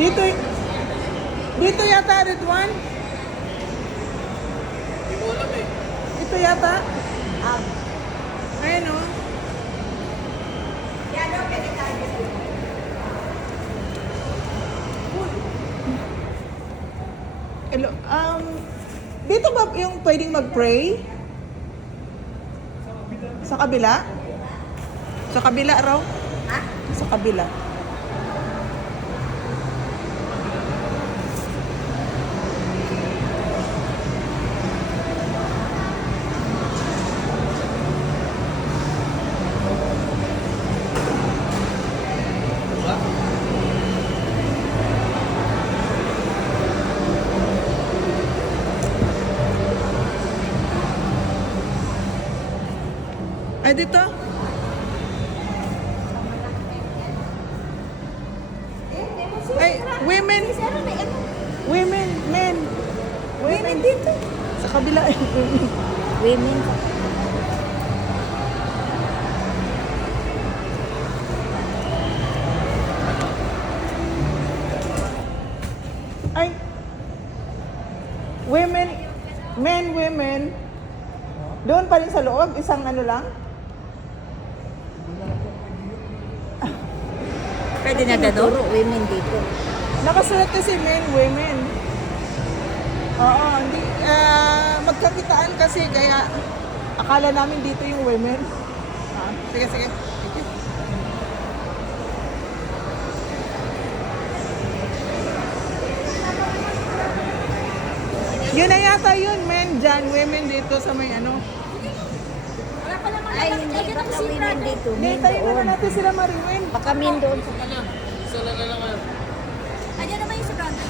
Dito, dito yata, Red One. Hindi ko alam eh. Ito yata. Ayan o. Hello, dito ba yung pwedeng mag-pray? Sa kabila? Sa kabila raw? Ha? Sa kabila. Ay, dito? Ay, women. Women, men. Women dito. Sa kabila. Women. Ay. Women. Men, women. Doon pa rin sa loob, isang ano lang. Pwede na daduro, women dito. Nakasulat kasi men, women. Oo, hindi, magkakitaan kasi kaya akala namin dito yung women. Sige, sige. Sige. Yun na yata yun, men. Dyan, women dito sa may ano. Ay, hindi baka women dito. Hindi, Men tayo doon. na natin sila mariwin. Baka men doon sa Isa lang na lang. Ayan naman yung si brother.